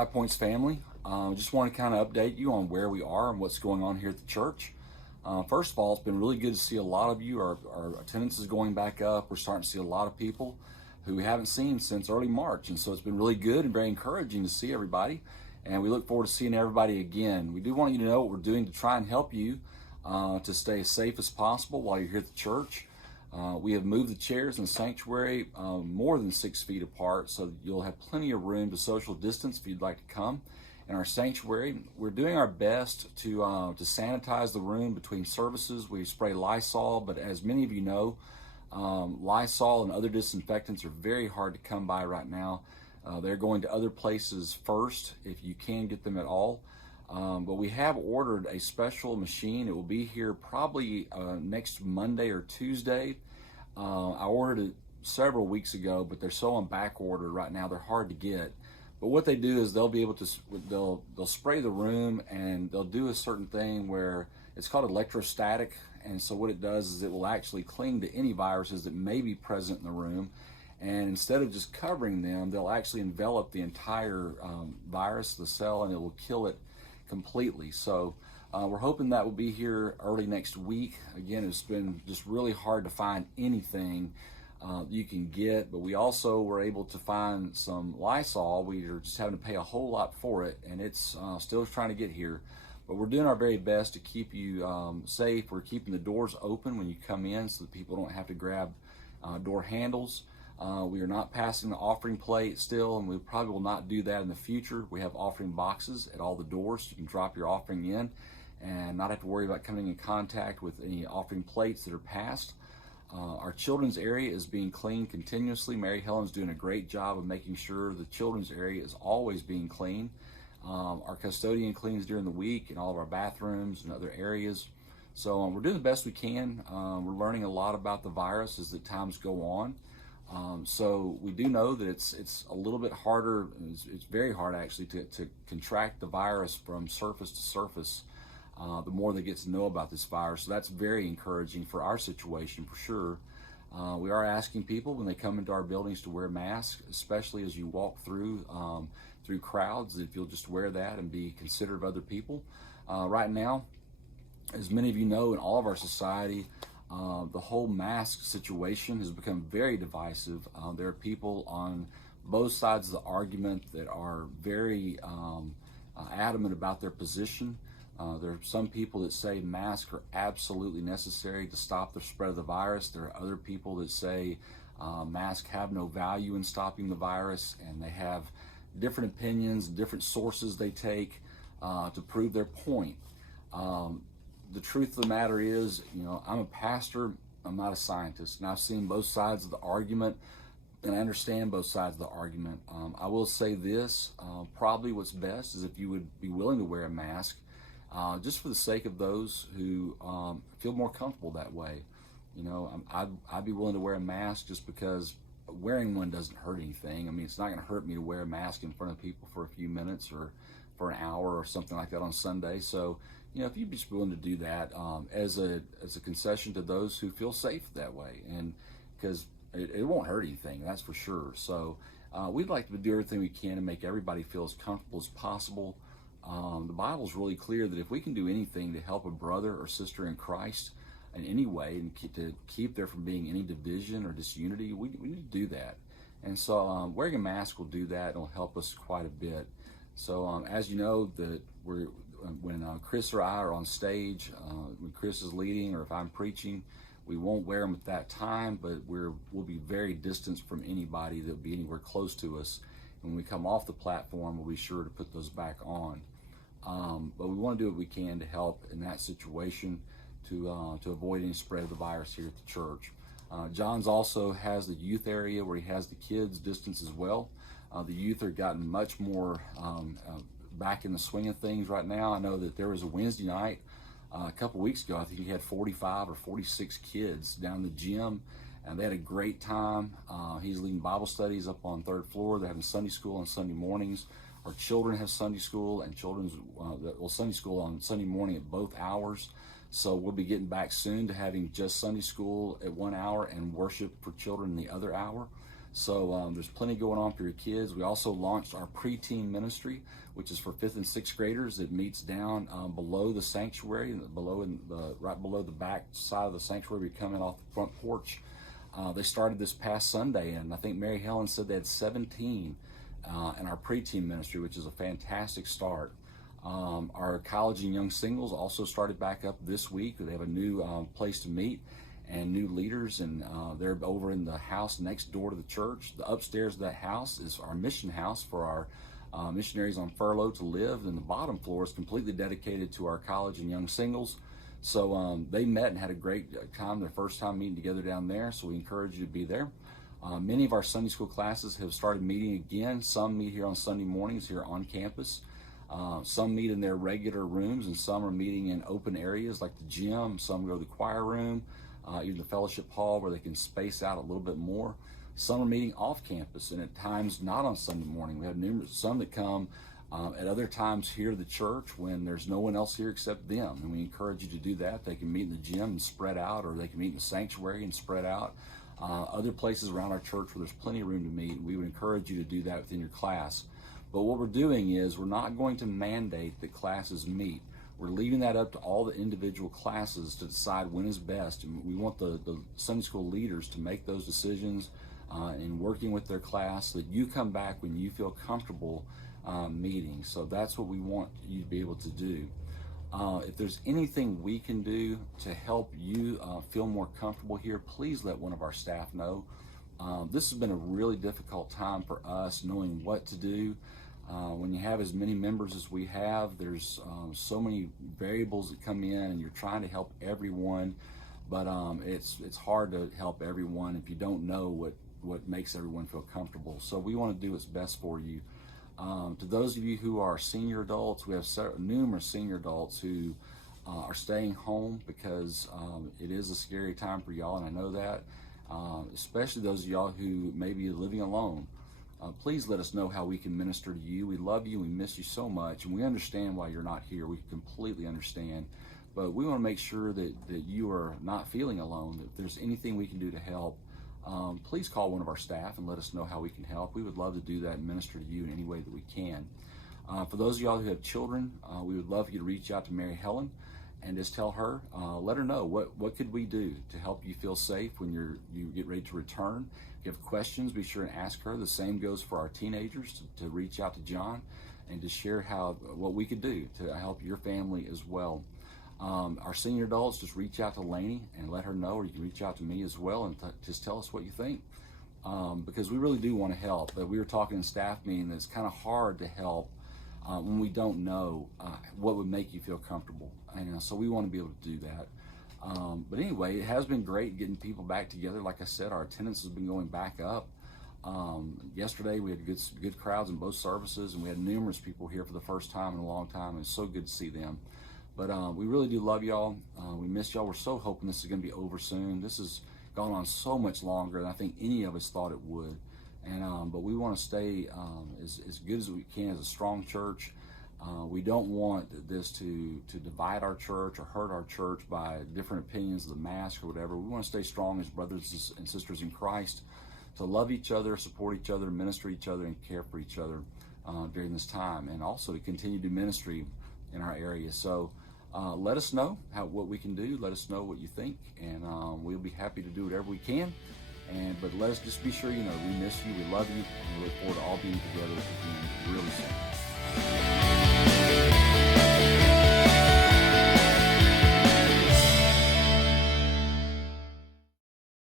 Five Points family. Just want to kind of update you on where we are and what's going on here at the church. First of all, it's been really good to see a lot of you. Our attendance is going back up. We're starting to see a lot of people who we haven't seen since early March. And so it's been really good and very encouraging to see everybody. And we look forward to seeing everybody again. We do want you to know what we're doing to try and help you to stay as safe as possible while you're here at the church. We have moved the chairs in the sanctuary more than 6 feet apart, so that you'll have plenty of room to social distance if you'd like to come. In our sanctuary, we're doing our best to sanitize the room between services. We spray Lysol, but as many of you know, Lysol and other disinfectants are very hard to come by right now. They're going to other places first if you can get them at all. But we have ordered a special machine. It will be here probably next Monday or Tuesday. I ordered it several weeks ago, but they're so on back order right now, they're hard to get. But what they do is they'll be able to, they'll spray the room, and they'll do a certain thing where it's called electrostatic. And so what it does is it will actually cling to any viruses that may be present in the room. And instead of just covering them, they'll actually envelop the entire virus, the cell, and it will kill it completely. So we're hoping that will be here early next week. Again, it's been just really hard to find anything you can get, but we also were able to find some Lysol. We are just having to pay a whole lot for it, and it's still trying to get here. But we're doing our very best to keep you safe. We're keeping the doors open when you come in so that people don't have to grab door handles. We are not passing the offering plate still, and we probably will not do that in the future. We have offering boxes at all the doors. You can drop your offering in and not have to worry about coming in contact with any offering plates that are passed. Our children's area is being cleaned continuously. Mary Helen's doing a great job of making sure the children's area is always being cleaned. Our custodian cleans during the week in all of our bathrooms and other areas. So we're doing the best we can. We're learning a lot about the virus as the times go on. So we do know that it's a little bit harder, it's very hard actually to contract the virus from surface to surface, the more they get to know about this virus. So that's very encouraging for our situation for sure. We are asking people when they come into our buildings to wear masks, especially as you walk through crowds, if you'll just wear that and be considerate of other people. Right now, as many of you know, in all of our society, the whole mask situation has become very divisive. There are people on both sides of the argument that are very adamant about their position. There are some people that say masks are absolutely necessary to stop the spread of the virus. There are other people that say masks have no value in stopping the virus, and they have different opinions, different sources they take to prove their point. The truth of the matter is, you know, I'm a pastor, I'm not a scientist, and I've seen both sides of the argument, and I understand both sides of the argument. I will say this, probably what's best is if you would be willing to wear a mask, just for the sake of those who feel more comfortable that way. You know, I'd be willing to wear a mask just because wearing one doesn't hurt anything. I mean, it's not going to hurt me to wear a mask in front of people for a few minutes or for an hour or something like that on Sunday. So, you know, if you'd be willing to do that as a concession to those who feel safe that way, and because it won't hurt anything, that's for sure. So we'd like to do everything we can to make everybody feel as comfortable as possible. The Bible's really clear that if we can do anything to help a brother or sister in Christ in any way and to keep there from being any division or disunity, we need to do that. And so wearing a mask will do that. It'll help us quite a bit. So as you know, that when Chris or I are on stage, when Chris is leading or if I'm preaching, we won't wear them at that time, but we'll be very distanced from anybody that will be anywhere close to us. When we come off the platform, we'll be sure to put those back on. But we want to do what we can to help in that situation to avoid any spread of the virus here at the church. John's also has the youth area where he has the kids distance as well. The youth are gotten much more back in the swing of things right now. I know that there was a Wednesday night a couple weeks ago. I think he had 45 or 46 kids down in the gym, and they had a great time. He's leading Bible studies up on 3rd floor. They're having Sunday school on Sunday mornings. Our children have Sunday school and Sunday school on Sunday morning at both hours. So we'll be getting back soon to having just Sunday school at 1 hour and worship for children in the other hour. So there's plenty going on for your kids. We also launched our preteen ministry, which is for 5th and 6th graders. It meets down below the sanctuary, right below the back side of the sanctuary. We come in off the front porch. They started this past Sunday, and I think Mary Helen said they had 17 in our preteen ministry, which is a fantastic start. Our college and young singles also started back up this week. They have a new place to meet and new leaders, and they're over in the house next door to the church. The upstairs of that house is our mission house for our missionaries on furlough to live, and the bottom floor is completely dedicated to our college and young singles. So they met and had a great time, their first time meeting together down there, so we encourage you to be there. Many of our Sunday school classes have started meeting again. Some meet here on Sunday mornings here on campus. Some meet in their regular rooms, and some are meeting in open areas like the gym. Some go to the choir room, even the fellowship hall where they can space out a little bit more. Some are meeting off campus, and at times not on Sunday morning. We have some that come at other times here to the church when there's no one else here except them, and we encourage you to do that. They can meet in the gym and spread out, or they can meet in the sanctuary and spread out. Other places around our church where there's plenty of room to meet, we would encourage you to do that within your class. But what we're doing is we're not going to mandate that classes meet. We're leaving that up to all the individual classes to decide when is best. And we want the Sunday school leaders to make those decisions in working with their class so that you come back when you feel comfortable meeting. So that's what we want you to be able to do. If there's anything we can do to help you feel more comfortable here, please let one of our staff know. This has been a really difficult time for us knowing what to do. When you have as many members as we have, there's so many variables that come in, and you're trying to help everyone, but it's hard to help everyone if you don't know what makes everyone feel comfortable. So we want to do what's best for you. To those of you who are senior adults, we have numerous senior adults who are staying home because it is a scary time for y'all, and I know that. Especially those of y'all who may be living alone. Please let us know how we can minister to you. We love you, we miss you so much, and we understand why you're not here. We completely understand. But we want to make sure that you are not feeling alone. If there's anything we can do to help, please call one of our staff and let us know how we can help. We would love to do that and minister to you in any way that we can. For those of y'all who have children, we would love for you to reach out to Mary Helen and just tell her, let her know what could we do to help you feel safe when you get ready to return. If you have questions, be sure and ask her. The same goes for our teenagers to reach out to John and to share what we could do to help your family as well. Our senior adults, just reach out to Lainey and let her know, or you can reach out to me as well and just tell us what you think. Because we really do want to help. But we were talking in staff meeting that it's kind of hard to help when we don't know what would make you feel comfortable. And so we want to be able to do that. But anyway, it has been great getting people back together. Like I said, our attendance has been going back up. Yesterday we had good crowds in both services, and we had numerous people here for the first time in a long time. It's so good to see them. But we really do love y'all. We miss y'all. We're so hoping this is going to be over soon. This has gone on so much longer than I think any of us thought it would. And but we want to stay as good as we can as a strong church. We don't want this to divide our church or hurt our church by different opinions of the mask or whatever. We want to stay strong as brothers and sisters in Christ, to love each other, support each other, minister each other, and care for each other during this time, and also to continue to do ministry in our area. So let us know what we can do. Let us know what you think, and we'll be happy to do whatever we can. But let us just be sure we miss you, we love you, and we look forward to all being together again really soon.